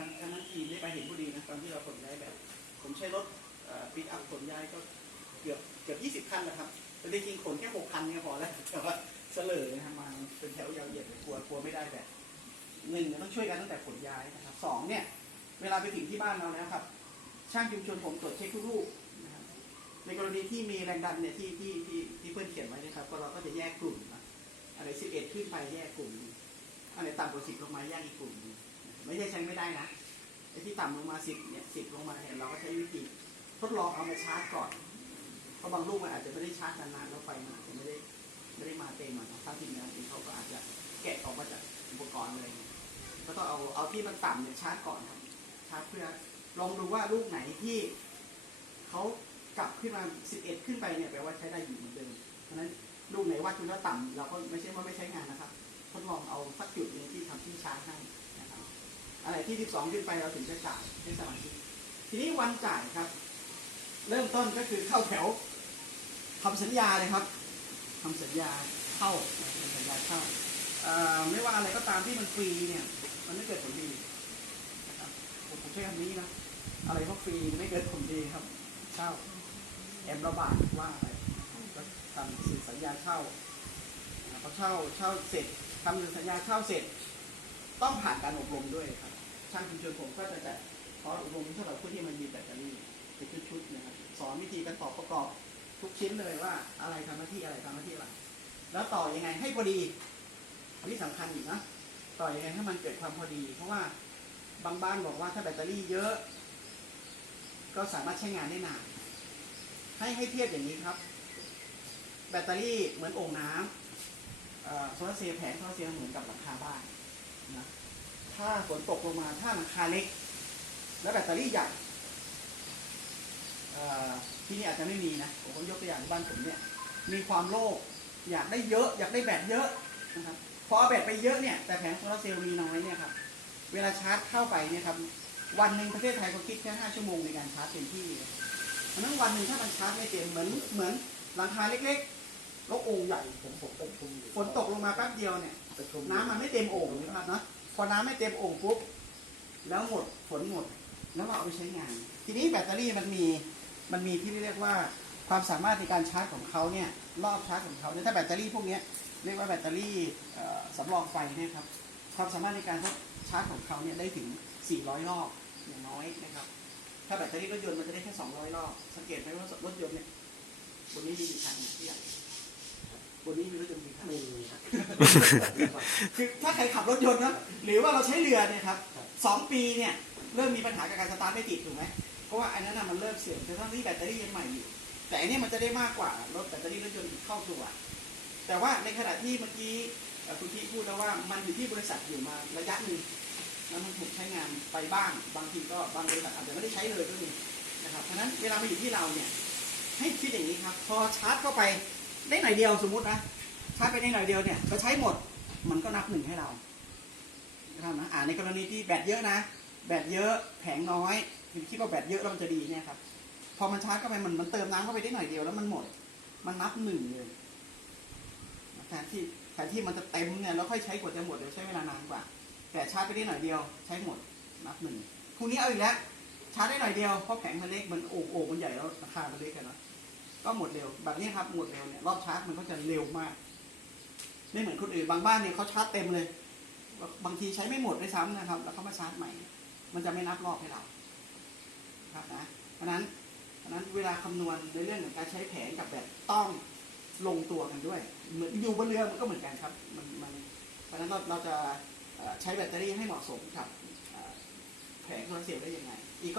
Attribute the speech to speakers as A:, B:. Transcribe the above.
A: างทางนั้นทีมได้ไปเห็นพอดีนะตอนที่เราขนย้ายแบบ ผมใช้รถปิกอัพขนย้ายก็เกือบเกือบยี่สิบคันนะครับแต่จริงๆขนแค่หกคันเนี่ยพอแล้วแต่ว่าเสลอนะฮะมาเป็นแถวยาวเหยียดเลยกลัวกลัวไม่ได้แบบหนึ่งต้องช่วยกันตั้งแต่ขนย้ายนะครับสองเนี่ยเวลาไปถึงที่บ้านเราแล้วครับ ช่างชุมชนผมตรวจเช็คทุกลูกนะครับในกรณีที่มีแรงดันเนี่ยที่ที่ที่ที่เพื่อนเขียนไว้นะครับ ก็เราก็จะแยกกลุ่มอะไรสิบเอ็ดขึ้นไปแยกกลุ่มอะไรต่ำกว่าสิบลงมาแยกอีกกลุ่มนึง ไม่ใช่ใช้ไม่ได้นะไอ้ที่ต่ำลงมาสิบเนี่ยสิบลงมาเนี่ยเราก็ใช้วิธีทดลองเอามาชาร์จก่อนเพราะบางลูกมันอาจจะไม่ได้ชาร์จนานๆแล้วไฟมันอาจจะไม่ได้ไม่ได้มาเต็มอะถ้าทีมงานเองเขาก็อาจจะแกะออกมาจากอุปกรณ์เลย ก็ต้องเอาเอาที่มันต่ำเนี่ยชาร์จก่อนครับชาร์จเพื่อลองดูว่าลูกไหนที่เขากลับขึ้นมา 11 ขึ้นไปเนี่ยแปลว่าใช้ได้อยู่เหมือนเดิม เพราะนั้นลูกไหนวัดคุณแล้วต่ำเราก็ไม่ใช่ว่าไม่ใช้งานนะครับ ทดลองเอาสักจุดหนึงที่ทำที่ชาร์จให้ อะไรที่ 12 ขึ้นไปเราถึงจะจ่ายให้สมาชิกทีนี้วันจ่ายครับ เริ่มต้นก็คือเข้าแถวทำสัญญาเลยครับทำสัญญาเข้าทำสัญญาเข้าไม่ว่าอะไรก็ตามที่มันฟรีเนี่ยมันไม่เกิดผลดีนะครับผมใช้คำนี้นะอะไรก็ฟรีไม่เกิดผลดีครับเช่าแอมระบาดว่าอะไรก็ทำสัญญาเช่าพอเช่าเช่าเสร็จทำสัญญาเช่าเสร็จ ต้องผ่านการอบรมด้วยครับ ช่างชุมชนผมก็จะจัดคอร์สอบรมสำหรับผู้ที่มันมีแบตเตอรี่เป็นชุดๆนะครับสอนวิธีการต่อประกอบทุกชิ้นเลยว่าอะไรทำหน้าที่อะไรทำหน้าที่อะไร แล้วต่อยังไงให้พอดีอันนี้สำคัญอีกนะต่อยังไงให้มันเกิดความพอดี เพราะว่าบางบ้านบอกว่าถ้าแบตเตอรี่เยอะ ก็สามารถใช้งานได้นานให้ให้เทียบอย่างนี้ครับ แบตเตอรี่เหมือนโอ่งน้ำโซลาร์เซลล์แผงโซลาร์เซลล์เหมือนกับหลังคาบ้าน นะถ้าฝนตกลงมาถ้าหลังคาเล็ก แล้วแบตเตอรี่ใหญ่ที่นี่อาจจะไม่มีนะผมก็ยกตัวอย่างบ้านผมเนี่ยมีความโลภอยากได้เยอะ อยากได้แบตเยอะนะครับพอเอาแบตไปเยอะเนี่ยแต่แผงโซลาร์เซลล์มีน้อยเนี่ยครับเวลาชาร์จเข้าไปเนี่ยครับวันหนึ่งประเทศไทยเขาคิดแค่5ชั่วโมงในการชาร์จเต็มที่เพราะฉะนั้นวันหนึ่งถ้ามันชาร์จไม่เต็มเหมือนเหมือนหลังคาเล็กๆ แล้วโอ่งใหญ่
B: ผมผมประชุมอยู่
A: ฝนตกลงมาแป๊บเดียวเนี่ย
B: ประชุม
A: น้ำมันไม่เต็มโอ่งนะครับเนาะพอน้ำไม่เต็มโอ่งปุ๊บแล้วหมดฝนหมด แล้วเราเอาไปใช้งาน ทีนี้แบตเตอรี่มันมีมันมีที่เรียกว่าความสามารถในการชาร์จของเขาเนี่ยรอบชาร์จของเขาเนี่ยถ้าแบตเตอรี่พวกเนี้ยเรียกว่าแบตเตอรี่เอ่อสำรองไฟเนี่ยครับความสามารถในการชาร์จของเขาเนี่ยได้ถึง 400 รอบอย่างน้อยนะครับ ถ้าแบตเตอรี่รถยนต์มันจะได้แค่ 200 รอบ สังเกตไหมว่ารถยนต์เนี่ยบนนี้มีกี่คันที่ใหญ่ บนนี้มีรถยนต์กี่คัน
B: ไม่มีครับ
A: คือถ้าใครขับรถยนต์นะหรือว่าเราใช้เรือเนี่ยครับสองปีเนี่ยเริ่มมีปัญหากับการสตาร์ทไม่ติดถูกไหมเพราะว่าอันนั้นน่ะมันเริ่มเสื่อมแต่ทั้งที่แบตเตอรี่ยังใหม่อยู่แต่อันนี้มันจะได้มากกว่ารถแบตเตอรี่รถยนต์เข้าตัวแต่ว่าในขณะที่เมื่อกี้คุณที่พูดแล้วว่ามันอยู่ที่บริษัทอยู่มาระยะหนึ่งแล้วมันถูกใช้งานไปบ้าง บางทีก็บางบริษัทอาจจะไม่ได้ใช้เลยก็มีนะครับเพราะนั้นเวลามาอยู่ที่เราเนี่ยให้คิดอย่างนี้ครับ พอชาร์จเข้าไป ได้หน่อยเดียวสมมตินะชาร์จไปได้หน่อยเดียวเนี่ยเราใช้หมดมันก็นับหนึ่งให้เรานะครับนะอ่าในกรณีที่แบตเยอะนะ แบตเยอะแผงน้อยคือคิดว่าแบตเยอะแล้วมันจะดีเนี่ยครับพอมันชาร์จเข้าไปมันมันเติมน้ำเข้าไปได้หน่อยเดียวแล้วมันหมด มันนับหนึ่งเลยแทนที่แทนที่มันจะเต็มเนี่ยแล้วค่อยใช้กว่าจะหมดเดี๋ยวใช้เวลานานกว่า แต่ชาร์จไปได้หน่อยเดียว ใช้หมดนับหนึ่งพรุ่นี้เอาอีกแล้วชาร์จได้หน่อยเดียวเพราะแผงมันเล็กมันโอ่งโอ่งมันใหญ่แล้วราคามันเล็กกันเนาะ ก็หมดเร็ว แบบนี้ครับหมดเร็วเนี่ยรอบชาร์จมันก็จะเร็วมาก ไม่เหมือนคนอื่นบางบ้านเนี่ยเขาชาร์จเต็มเลย บางทีใช้ไม่หมดด้วยซ้ำนะครับ แล้วเขามาชาร์จใหม่ มันจะไม่นับรอบให้เราครับนะเพราะนั้นเพราะนั้นเวลาคำนวณในเรื่องของการใช้แผงกับแบบต้องลงตัวกันด้วย เหมือนอยู่บนเรือมันก็เหมือนกันครับ มันมันเพราะนั้นเราเราจะใช้แบตเตอรี่ให้เหมาะสมกับแผงโซลาร์เซลล์ได้ยังไงอีกกร